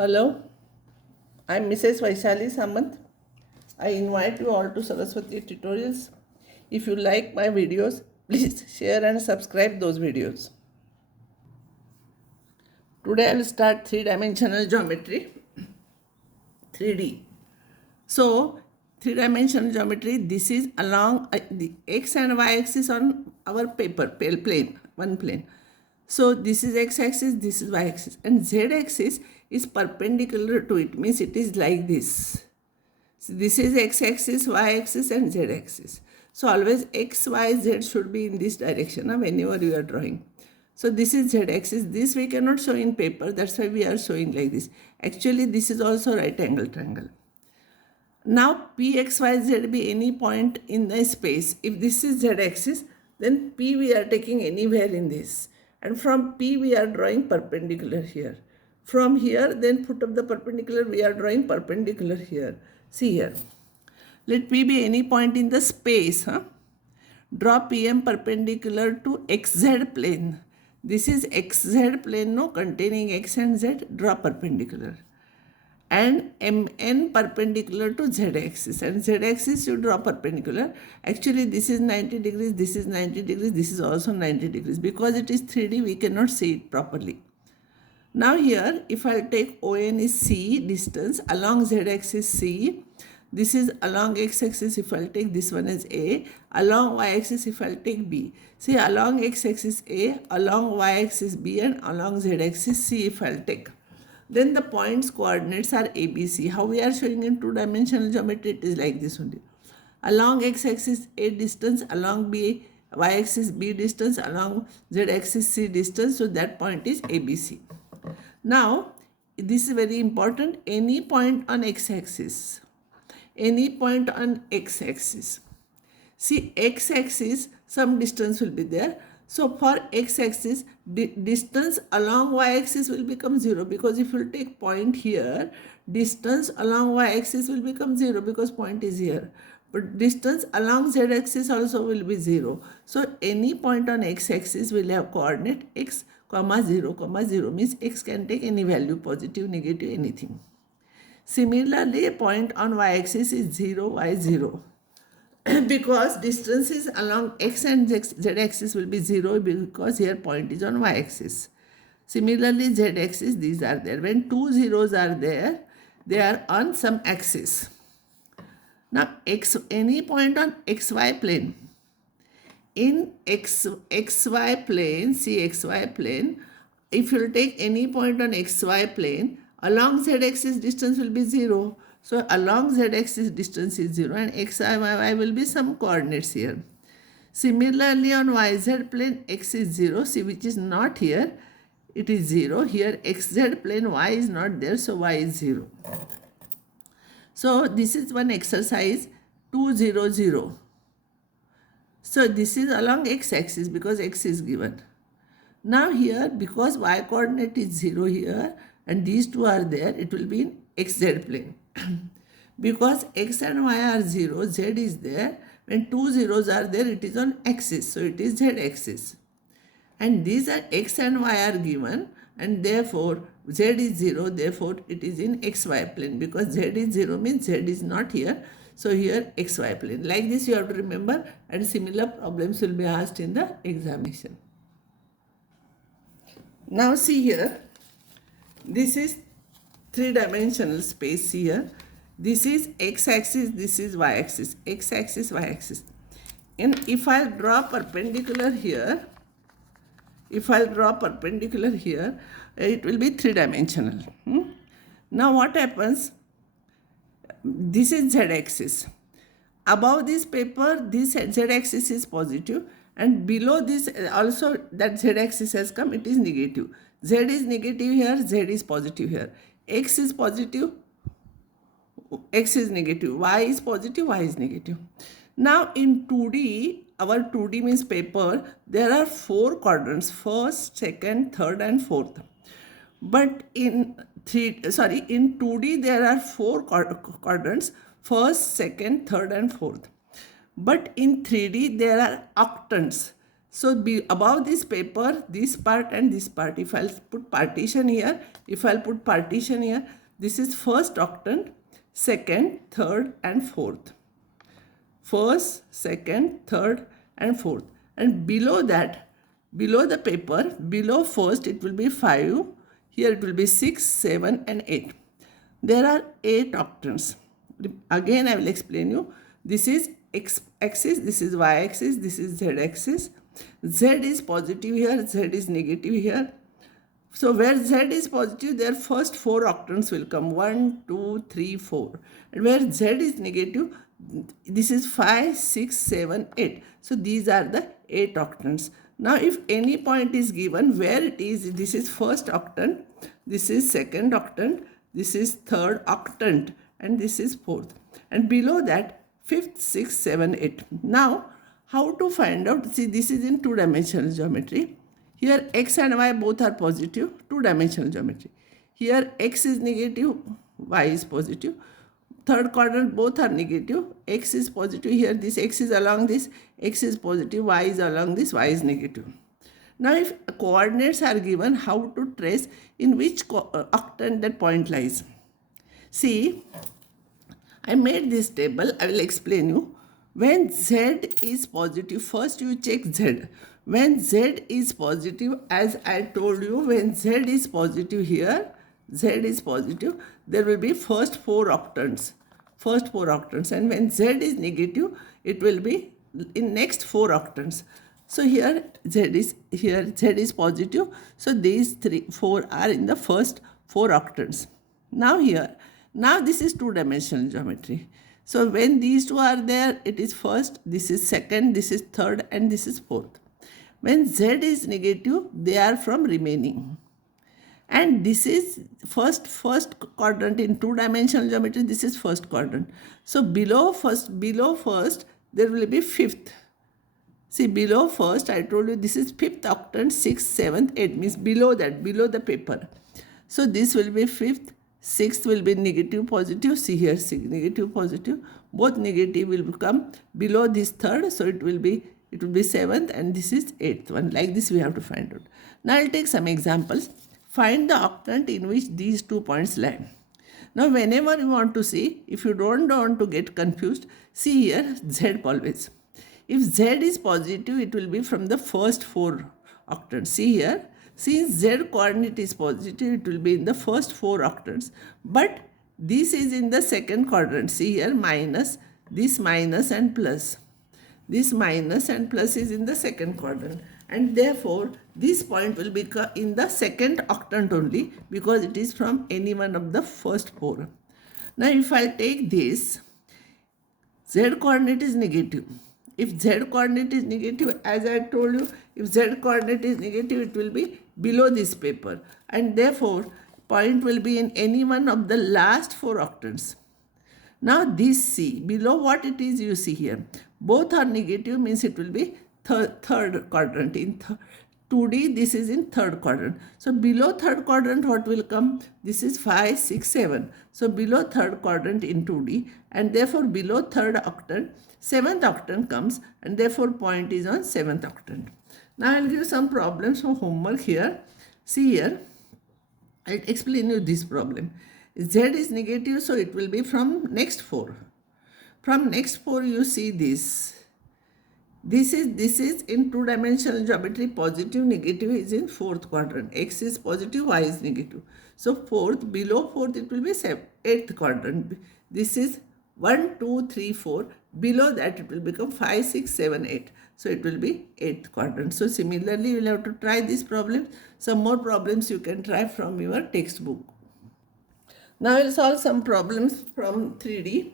Hello, I'm Mrs. Vaishali Samant. I invite you all to Saraswati tutorials. If you like my videos, please share and subscribe those videos. Today I will start three-dimensional geometry, 3D. So, three-dimensional geometry, this is along the x and y axis on our paper, plane, one plane. So, this is x-axis, this is y-axis, and z-axis is perpendicular to it, means it is like this. So this is x-axis, y-axis and z-axis. So always x, y, z should be in this direction whenever you are drawing. So this is z-axis. This we cannot show in paper. That's why we are showing like this. Actually, this is also right angle triangle. Now p, x, y, z be any point in the space. If this is z-axis, then p we are taking anywhere in this. And from p we are drawing perpendicular here. From here, then put up the perpendicular, we are drawing perpendicular here. See here. Let P be any point in the space. Draw PM perpendicular to XZ plane. This is XZ plane, no, containing X and Z. Draw perpendicular. And MN perpendicular to Z axis. And Z axis you draw perpendicular. Actually, this is 90 degrees, this is 90 degrees, this is also 90 degrees. Because it is 3D, we cannot see it properly. Now here, if I take ON is C distance along z-axis C, this is along x-axis if I'll take this one as A, along y-axis if I'll take B. See, along x-axis A, along y-axis B and along z-axis C if I'll take. Then the points coordinates are ABC. How we are showing in two-dimensional geometry, it is like this only. Along x-axis A distance, along B, y-axis B distance, along z-axis C distance, so that point is ABC. Now, this is very important, any point on x-axis. Any point on x-axis. See, x-axis, some distance will be there. So, for x-axis, distance along y-axis will become 0 because if you take point here, distance along y-axis will become 0 because point is here. But distance along z-axis also will be 0. So, any point on x-axis will have coordinate x, 0, 0 means x can take any value, positive, negative, anything. Similarly, a point on y-axis is 0, y 0. Because distances along x and z-axis will be 0 because here point is on y-axis. Similarly, z-axis, these are there. When two zeros are there, they are on some axis. Now, any point on xy plane. In xy plane, see xy plane, if you take any point on xy plane, along z-axis distance will be 0. So, along z-axis distance is 0 and x, y will be some coordinates here. Similarly, on yz plane, x is 0, see which is not here, it is 0. Here, xz plane, y is not there, so y is 0. So, this is one exercise 2, 0, 0. So, this is along x-axis because x is given. Now, here, because y coordinate is 0 here and these two are there, it will be in xz plane. Because x and y are 0, z is there. When two zeros are there, it is on axis. So, it is z-axis. And these are x and y are given and therefore, z is 0, therefore, it is in xy plane because z is 0 means z is not here. So, here xy plane. Like this you have to remember and similar problems will be asked in the examination. Now, see here, this is three-dimensional space here. This is x-axis, this is y-axis, x-axis, y-axis. And if I draw perpendicular here, it will be three-dimensional. Now what happens? This is z-axis. Above this paper, this z-axis is positive and below this also that z-axis has come, it is negative. Z is negative here, Z is positive here. X is positive, X is negative, Y is positive, Y is negative. Now in 2D, our 2D means paper, there are 4 quadrants, first, second, third and fourth. But in 2D there are 4 quadrants, first, second, third and fourth. But in 3D there are octants. So above this paper, this part and this part, if I'll put partition here, this is first octant, second, third and fourth. First, second, third and fourth. And below that, below the paper, below first it will be 5, here it will be 6, 7 and 8. There are 8 octants. Again I will explain you. This is x axis, this is y axis, this is z axis. Z is positive here, Z is negative here. So where Z is positive, their first 4 octants will come, 1, 2, 3, 4. And where Z is negative, this is 5, 6, 7, 8. So these are the 8 octants. Now if any point is given where it is, this is first octant, this is second octant, this is third octant and this is fourth. And below that, fifth, sixth, seventh, eighth. Now how to find out? See, this is in two-dimensional geometry. Here x and y both are positive, two-dimensional geometry. Here x is negative, y is positive. Third quadrant both are negative, x is positive here, this x is along this, x is positive, y is along this, y is negative. Now if coordinates are given, how to trace in which octant that point lies? See, I made this table, I will explain you. When z is positive, first you check z. When z is positive, as I told you, when z is positive here, z is positive, there will be first 4 octants. And when z is negative, it will be in next 4 octants. So here z is positive. So these 4 are in the first 4 octants. Now this is two-dimensional geometry. So when these two are there, it is first, this is second, this is third and this is fourth. When z is negative, they are from remaining. And this is first quadrant in two-dimensional geometry, this is first quadrant. So below first, there will be fifth. See, below first, I told you this is fifth octant, sixth, seventh, eighth, means below that, below the paper. So this will be fifth, sixth will be negative, positive. See here, negative, positive. Both negative will become below this third, so it will be seventh, and this is eighth one. Like this we have to find out. Now I'll take some examples. Find the octant in which these 2 points lie. Now whenever you want to see, if you don't want to get confused, see here z always. If z is positive, it will be from the first 4 octants. See here, since z coordinate is positive, it will be in the first 4 octants. But this is in the second quadrant. See here, minus, this minus and plus. This minus and plus is in the second quadrant. And therefore, this point will be in the second octant only, because it is from any one of the first 4. Now if I take this, z coordinate is negative. If z coordinate is negative, as I told you, if z coordinate is negative, it will be below this paper. And therefore, point will be in any one of the last 4 octants. Now this C, below what it is, you see here. Both are negative, means it will be third quadrant. In 2D, this is in third quadrant. So below third quadrant, what will come? This is 5, 6, 7. So below third quadrant in 2D, and therefore below third octant, 7th octant comes, and therefore point is on 7th octant. Now I will give some problems for homework here. See here, I will explain you this problem. Z is negative, so it will be from next 4. From next 4, you see this. This is in two-dimensional geometry, positive, negative is in 4th quadrant. X is positive, Y is negative. So below 4th, it will be 8th quadrant. This is 1, 2, 3, 4. Below that, it will become 5, 6, 7, 8. So it will be 8th quadrant. So similarly, you will have to try this problem. Some more problems you can try from your textbook. Now I will solve some problems from 3D.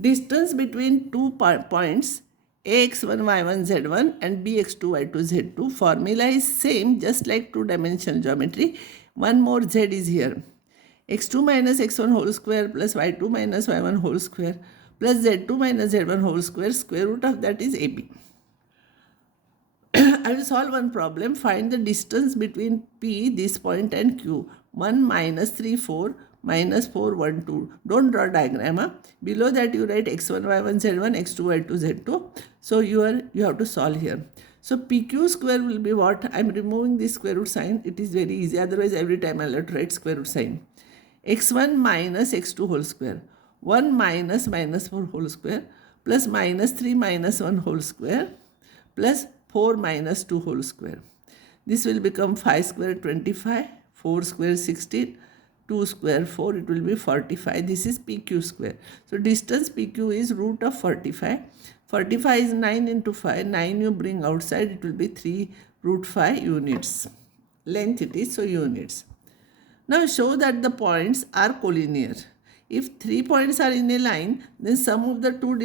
Distance between 2 points ax1, y1, z1 and bx2, y2, z2. Formula is same, just like two-dimensional geometry. One more z is here. x2 minus x1 whole square plus y2 minus y1 whole square plus z2 minus z1 whole square. Square root of that is ab. I will solve one problem. Find the distance between P, this point, and Q. 1 minus 3, 4, minus 4, 1, 2. Don't draw diagram. Huh? Below that you write x1, y1, z1, x2, y2, z2. So you have to solve here. So PQ square will be what? I am removing this square root sign. It is very easy. Otherwise, every time I will have to write square root sign. x1 minus x2 whole square. 1 minus minus 4 whole square plus minus 3 minus 1 whole square plus 4 minus 2 whole square. This will become 5 square 25, 4 square 16, 2 square 4, it will be 45. This is PQ square. So distance PQ is root of 45. 45 is 9 into 5. 9 you bring outside, it will be 3 root 5 units. Length it is, so units. Now show that the points are collinear. If 3 points are in a line, then sum of the two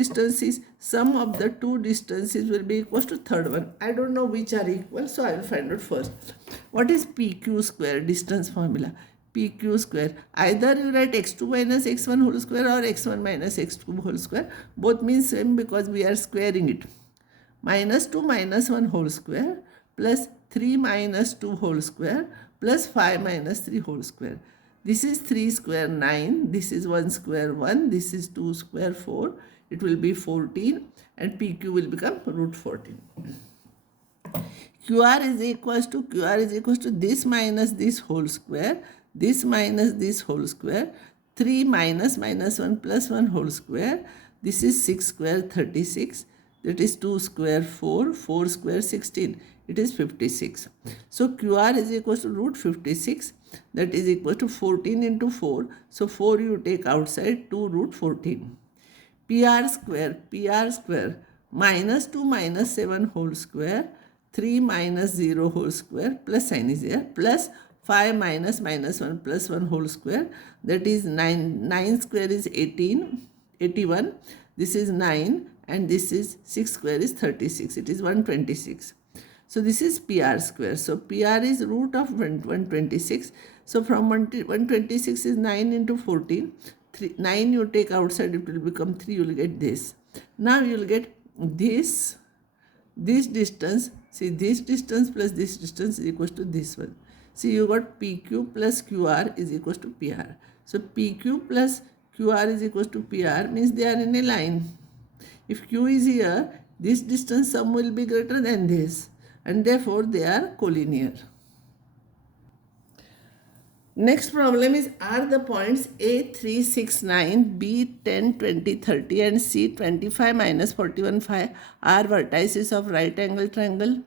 distances will be equal to third one. I don't know which are equal, so I will find out first. What is PQ square? Distance formula. PQ square. Either you write x2 minus x1 whole square or x1 minus x2 whole square. Both means same because we are squaring it. Minus 2 minus 1 whole square plus 3 minus 2 whole square plus 5 minus 3 whole square. This is 3 square 9, this is 1 square 1, this is 2 square 4, it will be 14 and PQ will become root 14. QR is equals to this minus this whole square, this minus this whole square, 3 minus minus 1 plus 1 whole square, this is 6 square 36, that is 2 square 4, 4 square 16, it is 56. So QR is equals to root 56, that is equal to 14 into 4. So 4 you take outside, 2 root 14. PR square, minus 2 minus 7 whole square, 3 minus 0 whole square, plus sign is here, plus 5 minus minus 1 plus 1 whole square, that is 9. 9 square is 81. This is 9 and this is 6 square is 36. It is 126. So this is PR square. So PR is root of 126. So from 126 is 9 into 14. 9 you take outside, it will become 3. You will get this. Now you will get this distance. See, this distance plus this distance is equal to this one. See, you got PQ plus QR is equal to PR. So PQ plus QR is equal to PR means they are in a line. If Q is here, this distance sum will be greater than this, and therefore they are collinear. Next problem is, are the points A 3, 6, 9, B 10, 20, 30 and C 25 minus 41, 5 are vertices of right angle triangle?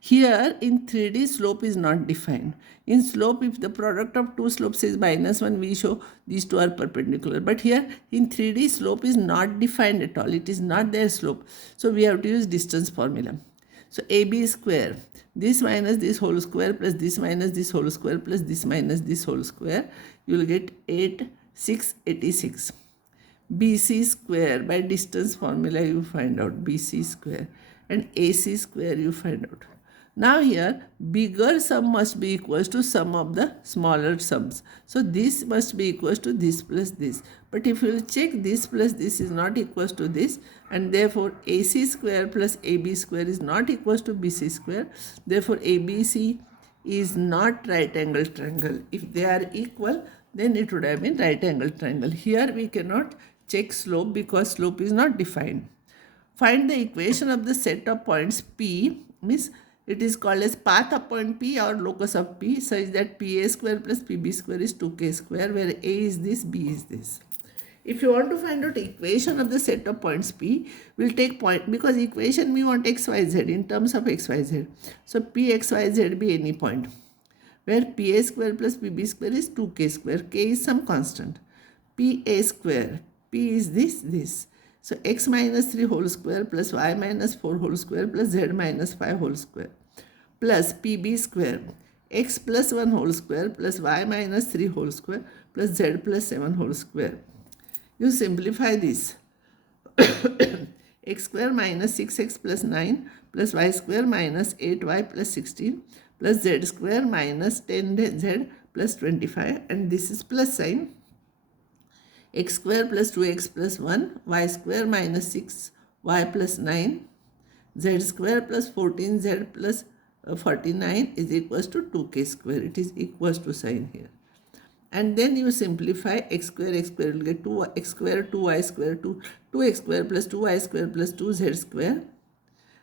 Here in 3D slope is not defined. In slope, if the product of two slopes is -1, we show these two are perpendicular. But here in 3D slope is not defined at all. It is not their slope. So we have to use distance formula. So AB square, this minus this whole square plus this minus this whole square plus this minus this whole square, you will get 8, 6, 86. BC square, by distance formula you find out BC square, and AC square you find out. Now here, bigger sum must be equal to sum of the smaller sums. So this must be equal to this plus this. But if you will check, this plus this is not equal to this, and therefore AC square plus AB square is not equal to BC square. Therefore ABC is not right angle triangle. If they are equal, then it would have been right angle triangle. Here we cannot check slope because slope is not defined. Find the equation of the set of points P, means it is called as path of point P or locus of P, such that PA square plus PB square is 2K square, where A is this, B is this. If you want to find out equation of the set of points P, we'll take point, because equation we want x, y, z in terms of x, y, z. So P, x, y, z be any point, where PA square plus PB square is 2K square. K is some constant. PA square, P is this. So x minus 3 whole square plus y minus 4 whole square plus z minus 5 whole square plus PB square, x plus 1 whole square plus y minus 3 whole square plus z plus 7 whole square. You simplify this. X square minus 6x plus 9 plus y square minus 8y plus 16 plus z square minus 10z plus 25, and this is plus sign. X square plus 2x plus 1, y square minus 6y plus 9, z square plus 14z plus 49 is equals to 2k square. It is equals to sign here. And then you simplify x square will get 2x square, 2y square, 2x square plus 2y square plus 2z square,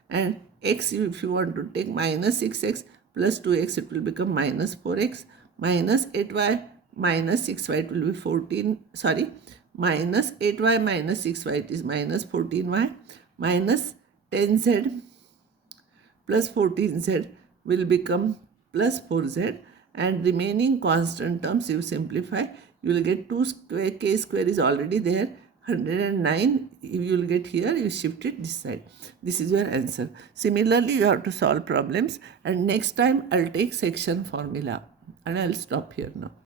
and x, if you want to take minus 6x plus 2x, it will become minus 4x, minus 8y minus 6y, it will be 14, sorry, minus 8y minus 6y, it is minus 14y, minus 10z plus 14z will become plus 4z, and remaining constant terms you simplify, you will get 2 square, k square is already there, 109 you will get here, you shift it this side. This is your answer. Similarly, you have to solve problems, and next time I'll take section formula, and I'll stop here now.